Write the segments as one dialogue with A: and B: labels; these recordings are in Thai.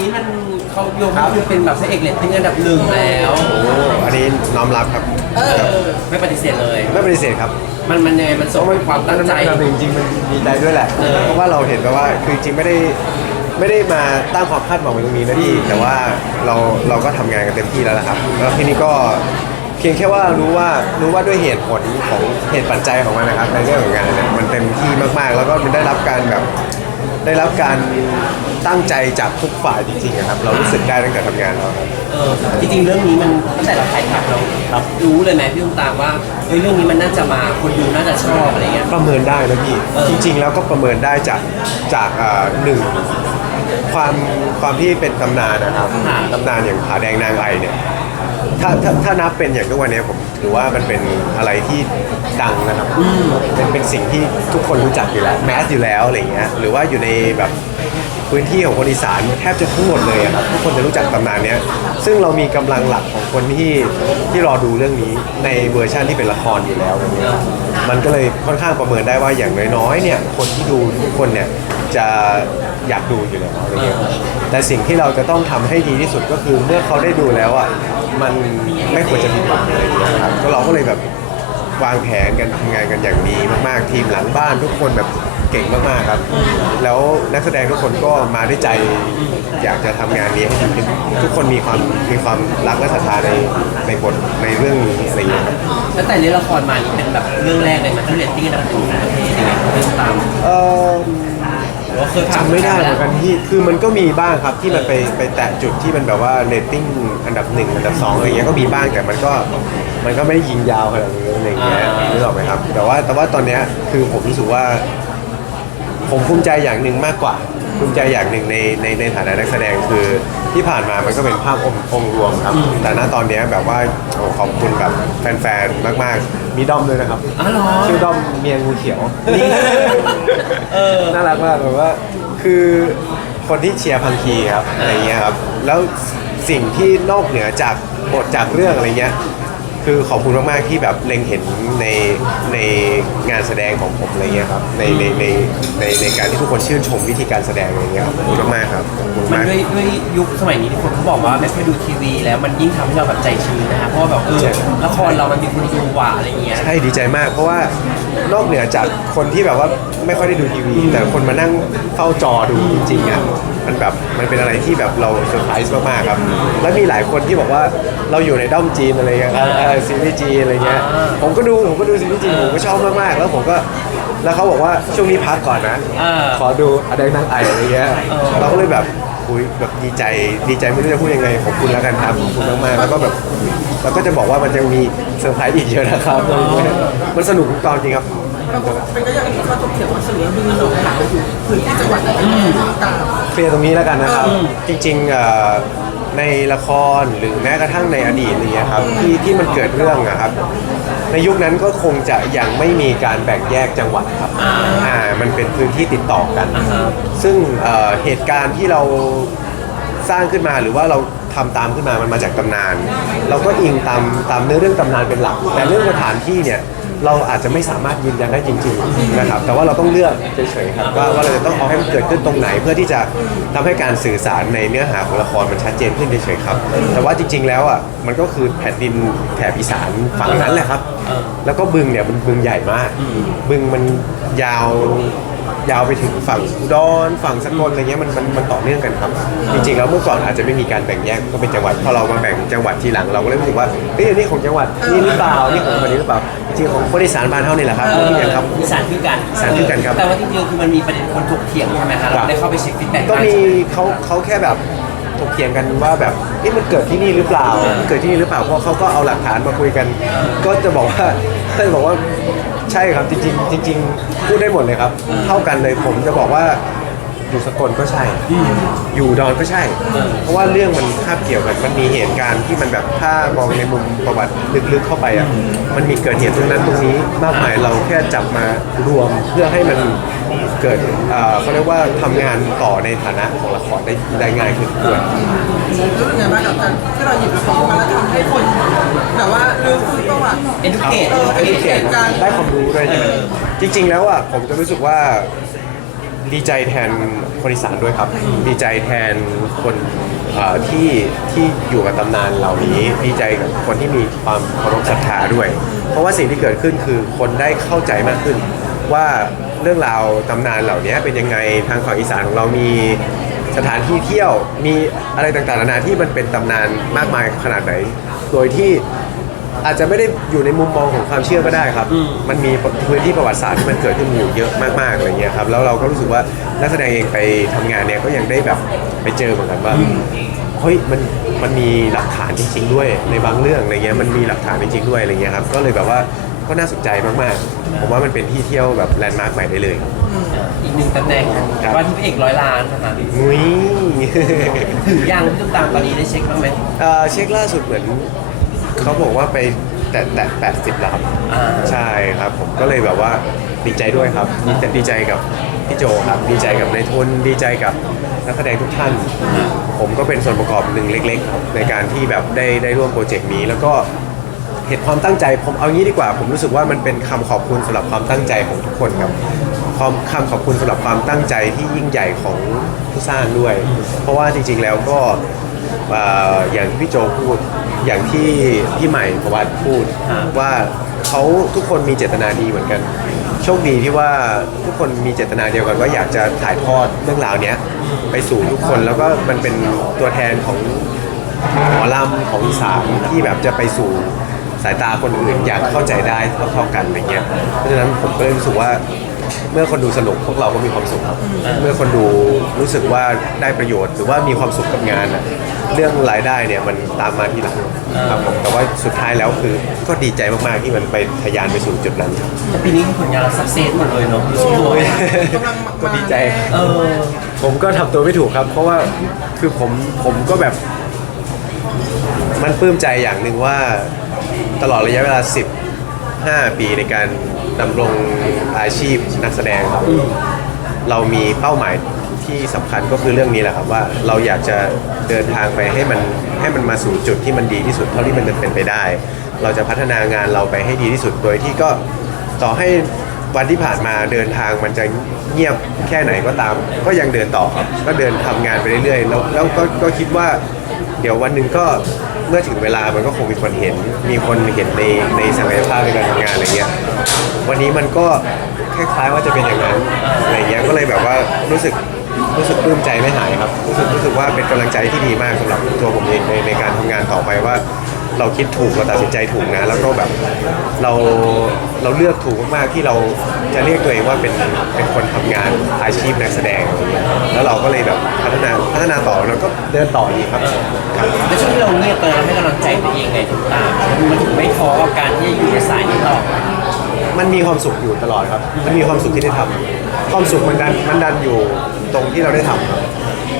A: นี้มันเขาโยงว่าคือเป็นแบบพระเอกเรตติ้งอันดับหนึ่งแล้ว
B: โอ้อันนี้น้อมรับครับ
A: ไม่ปฏิเสธเลย
B: ไม่ปฏิเสธครับ
A: มันมันยังไงมันส่งความตั้งใจ
B: แต่จริงๆมันดีใจด้วยแหละ
A: เออ
B: เพราะว่าเราเห็นแบบว่าคือจริงๆไม่ได้ไม่ได้มาตั้งความคาดหวังไว้ตรงนี้นะพี่แต่ว่าเราเราก็ทำงานกันเต็มที่แล้วละครับแล้วทีนี้ก็เพียงแค่ว่ารู้ว่ารู้ว่าด้วยเหตุผลของเหตุปัจจัยของมันนะครับในเรื่องของงานเนี่ยมันเต็มที่มากๆ แล้วก็มันได้รับการแบบได้รับการ ตั้งใจจากทุกฝ่ายจริงๆอะครับ เรารู้สึกได้ตั้งแต่ทำงานแล้วครับ
A: เออจริงๆเรื่องนี้มันตั้งแต่เราถ่ายทำเราครับรู้เลยไหมพี่ตุ้มตามว่าเฮ้ยเรื่องนี้มันน่าจะมาคนดูน่าจะชอบอะไรเงี้ย
B: ประเมินได้นะพี่
A: เออ
B: จริง ๆ แล้วก็ประเมินได้จากจากอ่าหนึ่งความความที่เป็นตำนานนะครับตำนานอย่างผาแดงนางไอเนี่ยถ้าถ้าถ้านับเป็นอย่างทุกวันนี้ผมถือว่ามันเป็นอะไรที่ดังนะครับเป็นเป็นสิ่งที่ทุกคนรู้จักอยู่แล้วแมสอยู่แล้วอะไรเงี้ยหรือว่าอยู่ในแบบ พื้นที่ของคนอีสานแทบจะทั้งหมดเลยอะครับทุกคนจะรู้จักตำนานเนี้ยซึ่งเรามีกำลังหลักของคนที่ที่รอดูเรื่องนี้ในเวอร์ชันที่เป็นละครอยู่แล้วอย่างเงี้ยมันก็เลยค่อนข้างประเมินได้ว่าอย่างน้อยๆเนี่ยคนที่ดูทุกคนเนี่ยจะอยากดูอยู่แล้วอะไรเงี้ยแต่สิ่งที่เราจะต้องทำให้ดีที่สุดก็คือเมื่อเขาได้ดูแล้วอะมันไม่ควรจะผิดหวังอะไรอย่างเงี้ยครับก็เราก็เลยแบบ วางแผนกันทำงานกันอย่างดีมากๆทีมหลังบ้านทุกคนแบบ เก่งมากๆครับ แล้วนักแสดงทุกคนก็มาด้วยใจอยากจะทำงานนี้ให้ดีขึ้นทุกคนมีความมีความรักและศรัทธาในในบทในเรื่องนี้อะไรอย่างเงี้ยครับ
A: ตั้งแต่เล่นละครมานี่เป็นแบบเรื่องแรกเลยมันที่เรตติ้งอันดับหนึ่งของประเทศยังไงพี่ตุ้มตาม
B: เอ่อ
A: หรือว่าเคยผ่าน
B: จำไม่ได้เหมือนกันที่คือมันก็มีบ้างครับที่มันไปไปแตะจุดที่มันแบบว่าเรตติ้งอันดับหนึ่งอันดับสองอะไรเงี้ยก็มีบ้างแต่มันก็มันก็ไม่ได้ยิงยาวขนาดนี้อะไรเงี้ยนึกออกไหมครับ แต่ว่าแต่ว่าตอนเนี้ยคือผมรู้สึกว่า ผมภูมิใจอย่างหนึ่งมากกว่า ภูมิใจอย่างหนึ่งในในในฐานะนักแสดงคือที่ผ่านมามันก็เป็นภาพองค์องค์รวมครับ แต่ณตอนเนี้ยแบบว่าโอ้ขอบคุณแบบแฟนๆ มากๆ มีด้อมด้วยนะครับ
A: อ๋อเหรอ
B: ชื่อด้อมเมียงูเขียว
A: นี่เออ
B: น่ารักมากแบบว่าคือคนที่เชียร์พังคีครับอะไรเงี้ยครับแล้วสิ่งที่นอกเหนือจากบทจากเรื่องอะไรเงี้ย คือขอบคุณมากๆที่แบบเล็งเห็นในในงานแสดงของผมอะไรเงี้ยครับในในในในในการที่ทุกคนชื่นชมวิธีการแสดงอะไรเงี้ยครับขอบคุณมากๆครับขอบคุณ
A: มัน
B: มาก
A: ด้วยด้วยยุคสมัยนี้ที่คนเขาบอกว่าไม่ค่อยดูทีวีแล้วมันยิ่งทำให้เราแบบใจชื้นนะฮะเพราะว่าแบบเออ
B: ใช่
A: ละครเรามันมีคนดูกว่าอะไรเงี้ย
B: ใช่ดีใจมากเพราะว่า นอกเหนือจากคนที่แบบว่าไม่ค่อยได้ดูทีวี แต่คนมานั่งเฝ้าจอดูจริงๆอะมันแบบมันเป็นอะไรที่แบบเราเซอร์ไพรส์มากๆครับ แล้วมีหลายคนที่บอกว่าเราอยู่ในด้อมจีนอะไรเงี้ยครับเออซีรีส์จีนอะไรเงี้ย
A: อ่า
B: ผมก็ดูผมก็ดูซีรีส์จีนผมก็ชอบมากๆแล้วผมก็แล้วเขาบอกว่าช่วงนี้พักก่อนนะ
A: เออ
B: ขอดูอะไรนั่งไออะไรเงี้ย
A: เออ
B: เราก็เลยแบบ อุยแบบดีใจดีใจไม่รู้จะพูดยังไงขอบคุณแล้วกันครับขอบคุณมากๆแล้วก็แบบแล้วก็จะบอกว่ามันจะมีเซอร์ไพรส์อีกเยอะนะครับอะไรเงี้ยมันสนุกทุกตอนจริงครับ
C: เป็นก็อย่างที่เขาต้องเขียนว่าเสือมีเงินหลงหายอยู่พื้นที่จังหวัดไหนตาม
B: เคลียร์ตรงนี้แล้วกันนะครับ จริงๆเอ่อในละครหรือแม้กระทั่งในอดีตอะไรเงี้ยครับที่ที่มันเกิดเรื่องอะครับ ในยุคนั้นก็คงจะยังไม่มีการแบ่งแยกจังหวัดครับอ่ามันเป็นพื้นที่ติดต่อกัน ซึ่งเอ่อเหตุการณ์ที่เราสร้างขึ้นมาหรือว่าเราทำตามขึ้นมามันมาจากตำนาน เราก็อิงตามตามเนื้อเรื่องตำนานเป็นหลัก แต่เรื่องสถานที่เนี่ย เราอาจจะไม่สามารถยืนยันได้จริงๆนะครับแต่ว่าเราต้องเลือกเฉยๆครับว่าว่าเราจะต้องเอาให้มันเกิดขึ้นตรงไหน เพื่อที่จะทำให้การสื่อสารในเนื้อหาของละครมันชัดเจนขึ้นเฉยๆครับ แต่ว่าจริง ๆ แล้วอะมันก็คือแผ่นดินแถบอีสานฝั่งนั้นแหละครับ แล้วก็บึงเนี่ยมันบึงใหญ่มาก บึงมันยาว ยาวไปถึงฝั่งอุดรฝั่งสกลอะไรเงี้ยมันมันมันต่อเนื่องกันครับ จริงๆแล้วเมื่อก่อนอาจจะไม่มีการแบ่งแยกก็เป็นจังหวัดพอเรามาแบ่งจังหวัดทีหลังเราก็เลยรู้สึกว่าเฮ้ยอันนี้ของจังหวัดนี่หรือเปล่านี่ของจังหวัดนี้หรือเปล่าจริงๆของคนอีสานบ้านเท่านี่แหละครับที่นี่ครับ
A: มีสารคือกัน
B: สารคือกันครับ
A: แต่ว่าจริงๆคือมันมีประเด็นคนถกเถียงใช่ไหมคะเราได้เข้าไปเช็คฟีดแบ็ก
B: ก็มีเขาเขาแค่แบบถกเถียงกันว่าแบบนี่มันเกิดที่นี่หรือเปล่ามันเกิดที่นี่หรือเปล่าเพราะเขาก็เอาหลักฐานมาคุยกัน ก็จะบอกว่าก็จะบอกว่า ใช่ครับจริงๆจริงๆพูดได้หมดเลยครับเท่ากันเลยผมจะบอกว่าอยู่สกลก็ใช่ อยู่อุดอนก็ใช่ เพราะว่าเรื่องมันคาบเกี่ยวกันมันมีเหตุการณ์ที่มันแบบถ้ามองในมุมประวัติลึกๆเข้าไปอะมันมีเกิดเหตุตรงนั้นตรงนี้มากมายเราแค่จับมารวมเพื่อให้มันเกิดเอ่อเขาเรียกว่าทำงานต่อในฐานะของละครได้ได้ง่ายขึ้นด้วย
C: รู้สึกไงบ้างกับการที่เราหยิบละครมาแล้วทำให้คนแบบว่ารู้คุณ ประวัติ
A: เอ็นดูเกต
C: เออ
B: อันนี้เก่งครับได้ความรู้ด้วยใช่ไหมจริง ๆ แล้วอะผมจะรู้สึกว่าดีใจแทนคนอีสานด้วยครับ ดีใจแทนคนเอ่อที่ที่อยู่กับตำนานเหล่านี้ ดีใจกับคนที่มีความเคารพศรัทธาด้วย เพราะว่าสิ่งที่เกิดขึ้นคือคนได้เข้าใจมากขึ้น ว่าเรื่องราวตำนานเหล่านี้เป็นยังไงทางฝั่งอีสานของเรามีสถานที่เที่ยวมีอะไรต่างๆนานาที่มันเป็นตำนานมากมายขนาดไหน โดยที่ อาจจะไม่ได้อยู่ในมุมมองของความเชื่อก็ได้ครับ
A: อืม
B: มันมีพื้นที่ประวัติศาสตร์ที่มันเกิดขึ้นอยู่เยอะมากๆอะไรเงี้ยครับ แล้วเราก็รู้สึกว่านักแสดงเองไปทำงานเนี่ยก็ยังได้แบบไปเจอเหมือนกันว่าเฮ้ยมันมันมีหลักฐานจริงๆด้วยในบางเรื่องอะไรเงี้ยมันมีหลักฐานจริงๆด้วยอะไรเงี้ยครับก็เลยแบบว่าก็น่าสนใจมากๆ ผมว่ามันเป็นที่เที่ยวแบบแลนด์มาร์คใหม่ได้เลย
A: อีกหนึ่งตำแหน่ง
B: ครับ
A: ว่าที่พระเอกร้อยล้านนะคะ
B: มุ้ย
A: ถึงยังพี่ตุ้มตามตอนนี้ได้เช็คบ้างไหม
B: เอ่อเช็คล่าสุดเหมือน เขาบอกว่าไปแต่แต่แปดสิบแล้วครับ
A: อ่า
B: ใช่ครับผมก็เลยแบบว่าดีใจด้วยครับดีใจดีใจกับพี่โจครับ ดีใจกับนายทุนดีใจกับนักแสดงทุกท่าน ผมก็เป็นส่วนประกอบหนึ่งเล็ก ๆ ครับในการที่แบบได้ได้ร่วมโปรเจกต์นี้ แล้วก็เห็นความตั้งใจผมเอางี้ดีกว่า ผมรู้สึกว่ามันเป็นคำขอบคุณสำหรับความตั้งใจของทุกคนครับความคำขอบคุณสำหรับความตั้งใจที่ยิ่งใหญ่ของผู้สร้างด้วย เพราะว่าจริงๆแล้วก็เอ่ออย่างที่พี่โจพูด อย่างที่พี่ใหม่ประวัติพูด
A: ครับ
B: ว่าเขาทุกคนมีเจตนาดีเหมือนกัน โชคดีที่ว่าทุกคนมีเจตนาเดียวกันว่าอยากจะถ่ายทอดเรื่องราวเนี้ยไปสู่ทุกคนแล้วก็มันเป็นตัวแทนของหมอลำของอีสานที่แบบจะไปสู่สายตาคนอื่นอยากเข้าใจได้เท่าๆกันอะไรเงี้ย เพราะฉะนั้นผมก็เลยรู้สึกว่าเมื่อคนดูสนุกพวกเราก็มีความสุขครับ เมื่อคนดูรู้สึกว่าได้ประโยชน์ หรือว่ามีความสุขกับงานอะ เรื่องรายได้เนี่ยมันตามมาทีหลังครับผมแต่ว่าสุดท้ายแล้วคือก็ดีใจมากๆที่มันไปทะยานไปสู่จุดนั้นครับ
A: แต่ปีนี้ผลงานเราสักเซสหมดเลยเนาะรู้สึกตัว
C: กำลังมา
B: ก็ดีใจ
A: เออ
B: ผมก็ทำตัวไม่ถูกครับ เพราะว่าคือผมผมก็แบบ มันปลื้มใจอย่างหนึ่งว่าตลอดระยะเวลา 15 ปีในการดำรงอาชีพนักแสดงครับเรามีเป้าหมาย ที่สำคัญก็คือเรื่องนี้แหละครับว่าเราอยากจะเดินทางไปให้มันให้มันมาสู่จุดที่มันดีที่สุดเท่าที่มันจะเป็นไปได้ เราจะพัฒนางานเราไปให้ดีที่สุดโดยที่ก็ต่อให้วันที่ผ่านมาเดินทางมันจะเงียบแค่ไหนก็ตาม ก็ยังเดินต่อครับก็เดินทำงานไปเรื่อยๆ แล้วแล้วก็ก็คิดว่า เดี๋ยววันหนึ่งก็เมื่อถึงเวลามันก็คงมีคนเห็น มีคนเห็นในในศักยภาพในการทำงานอะไรเงี้ยวันนี้มันก็คล้ายๆว่าจะเป็นอย่างนั้นอะไรเงี้ยก็เลยแบบว่ารู้สึก รู้สึกปลื้มใจไม่หายครับรู้สึกรู้สึกว่าเป็นกำลังใจที่ดีมากสำหรับตัวผมเองในในการทำงานต่อไปว่า เราคิดถูกเราตัดสินใจถูกนะ แล้วก็แบบเราเราเลือกถูกมากๆที่เราจะเรียกตัวเองว่าเป็นเป็นคนทำงานอาชีพนักแสดงอะไรเงี้ยแล้วเราก็เลยแบบพัฒนาพัฒนาต่อเราก็เดินต่อดีครับครับ
A: ในช่วงที่เราเงียบไปเราให้กำลังใจตัวเองไงตุ้มตามมันถึงไม่ท้อกับการที่จะอยู่ในสายนี้ต่อ
B: มันมีความสุขอยู่ตลอดครับ มันมีความสุขที่ได้ทำความสุขมันดันมันดันอยู่ ตรงที่เราได้ทำครับ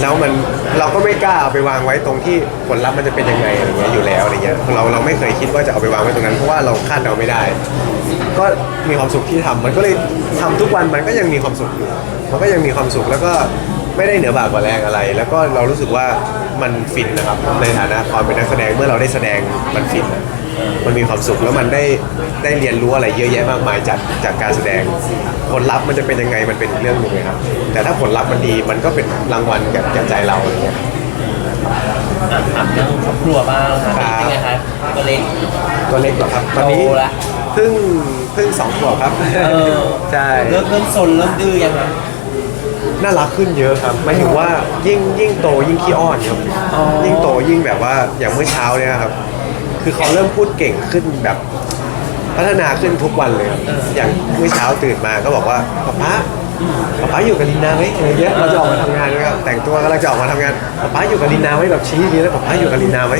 B: แล้วมันเราก็ไม่กล้าเอาไปวางไว้ตรงที่ผลลัพธ์มันจะเป็นยังไงอะไรเงี้ยอยู่แล้วอะไรเงี้ยเราเราไม่เคยคิดว่าจะเอาไปวางไว้ตรงนั้นเพราะว่าเราคาดเดาไม่ได้ ก็มีความสุขที่ทำมันก็เลยทำทุกวันมันก็ยังมีความสุขอยู่มันก็ยังมีความสุขแล้วก็ไม่ได้เหนือบากกว่าแรงอะไร แล้วก็เรารู้สึกว่ามันฟินนะครับในฐานะความเป็นนักแสดงเมื่อเราได้แสดงมันฟินอะ มันมีความสุขแล้วมันได้ได้เรียนรู้อะไรเยอะแยะมากมายจากจากการแสดงผลลัพธ์มันจะเป็นยังไงมันเป็นอีกเรื่องหนึงเลยครับแต่ถ้าผลลัพธ์มันดีมันก็เป็นรางวัลแก่แก่ใจเราอะไรเงี้ย
A: อะถามเรื่องครอบครัวบ้างค่ะ
B: ครับ
A: เป็นไงคะตัวเล็ก
B: ตัวเล็กเหรอครับตอนนี้
A: โตละ
B: เพิ่งเพิ่งสองขวบครับ
A: เออ
B: ใช่
A: เริ่มเริ่มซนเริ่มดื้อยังไง
B: น่ารักขึ้นเยอะครับหมายถึงว่ายิ่งยิ่งโตยิ่งขี้อ้อนครับ
A: อ๋อ
B: ยิ่งโตยิ่งแบบว่าอย่างเมื่อเช้าเนี่ยครับ คือเขาเริ่มพูดเก่งขึ้นแบบพัฒนาขึ้นทุกวันเลยครับอย่างเมื่อเช้าตื่นมาก็บอกว่าป๊าป๊าป๊าป๊าอยู่กับลินนาไหมอะไรเงี้ยเราจะออกมาทำงานนะครับแต่งตัวกำลังจะออกมาทำงานป๊าป๊าอยู่กับลินนาไหมแบบชี้นี้แล้วป๊าป๊าอยู่กับลินนาไหม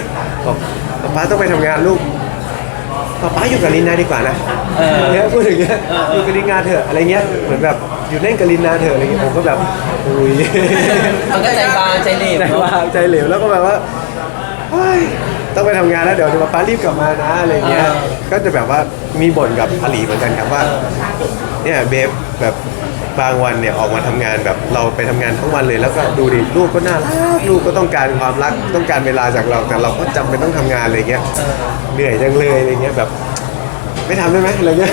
B: บอกป๊าป๊าต้องไปทำงานลูกป๊าป๊าอยู่กับลินนาดีกว่านะ
A: เออ
B: เนี่ยพูดอย่างเงี้ย
A: เออเออ
B: อยู่กับลินนาเถอะอะไรเงี้ยเหมือนแบบอยู่เล่นกับลินนาเถอะอะไรเงี้ยผมก็แบบอุ้ย
A: มันก็ใจบางใจเหลว
B: ใจ
A: เนาะ
B: ว่าใจเหลวแล้วก็แบบว่าเฮ้ย ต้องไปทำงานแล้วเดี๋ยวป๊าป๊ารีบกลับมานะอะไรเงี้ย ก็จะแบบว่ามีบ่นกับอลีเหมือนกันครับว่า เนี่ยเบฟแบบบางวันเนี่ยออกมาทำงานแบบเราไปทำงานทั้งวันเลย แล้วก็ดูดิลูกก็น่ารักลูกก็ต้องการความรักต้องการเวลาจากเราแต่เราก็จำเป็นต้องทำงานอะไรเงี้ยเหนื่อยจังเลยอะไรเงี้ยแบบ ไม่ทำได้ไหมอะไรเงี้ย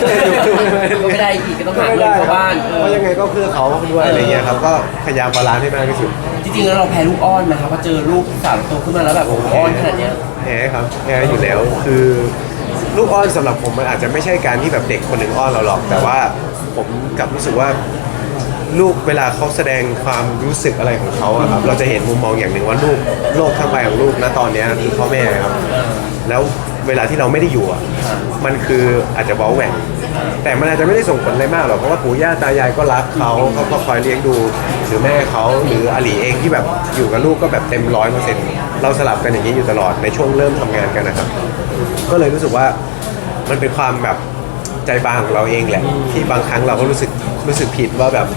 A: ก็ไม่ได้อีกก็ต้องหา
B: ไม่
A: เงิน
B: ได้
A: เข้า
B: ครับ
A: บ้าน
B: เพ
A: เออ
B: ราะยังไงก็เพื่อเขาด้วยอะไรเงี้ยครับก็พยายามบาลานซ์ให้มากที่สุด
A: จริงๆแล้วเราแพ้ลูกอ้อนไหมครับพอเจอลูกสาวโตขึ้นมาแล้วแบบโอ้โหอ้อนขนาดเนี้ย
B: แพ้ครับแพ้อยู่แล้วคือลูกอ้อนสำหรับผมมันอาจจะไม่ใช่การที่แบบเด็กคนหนึ่งอ้อนเราหรอก แต่ว่าผมกลับรู้สึกว่า ลูกเวลาเขาแสดงความรู้สึกอะไรของเขาอะครับเราจะเห็นมุมมองอย่างหนึ่งว่าลูกโลกทั้งใบของลูกณตอนเนี้ยคือพ่อแม่ครับ แล้วเวลาที่เราไม่ได้อยู่อะมันคืออาจจะเว้าแหว่ง แต่มันอาจจะไม่ได้ส่งผลอะไรมากหรอกเพราะว่าปู่ย่าตายายก็รักเขาเขาก็คอยเลี้ยงดูหรือแม่เขาหรืออาหลีเองที่แบบอยู่กับลูกก็แบบเต็มร้อยเปอร์เซ็นต์เราสลับกันอย่างนี้อยู่ตลอดในช่วงเริ่มทำงานกันนะครับ ก็เลยรู้สึกว่ามันเป็นความแบบใจบางของเราเองแหละ ที่บางครั้งเราก็รู้สึกรู้สึกผิดว่าแบบ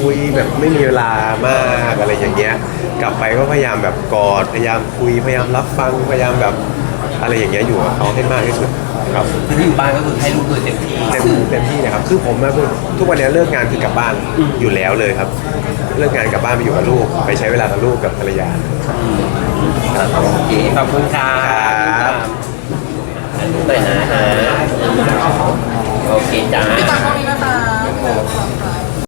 B: คุยแบบไม่มีเวลามากอะไรอย่างเงี้ย กลับไปก็พยายามแบบกอดพยายามคุยพยายามรับฟังพยายามแบบ อะไรอย่างเงี้ยอยู่กับเขาให้มากที่สุดครับ
A: คือที่อยู่บ้านก็คือให้ลูกเลยเต็มที่
B: เต็มเต็มที่นะครับคือผมอะทุกวันนี้เลิกงานคือกลับบ้านอยู่แล้วเลยครับ เลิกงานกลับบ้านไปอยู่กับลูก ไปใช้เวลากับลูกกับภรรยา
A: โอเคขอบคุณครับ
B: ครับ
A: อันนี้หน่อยนะฮะโอเคจ้า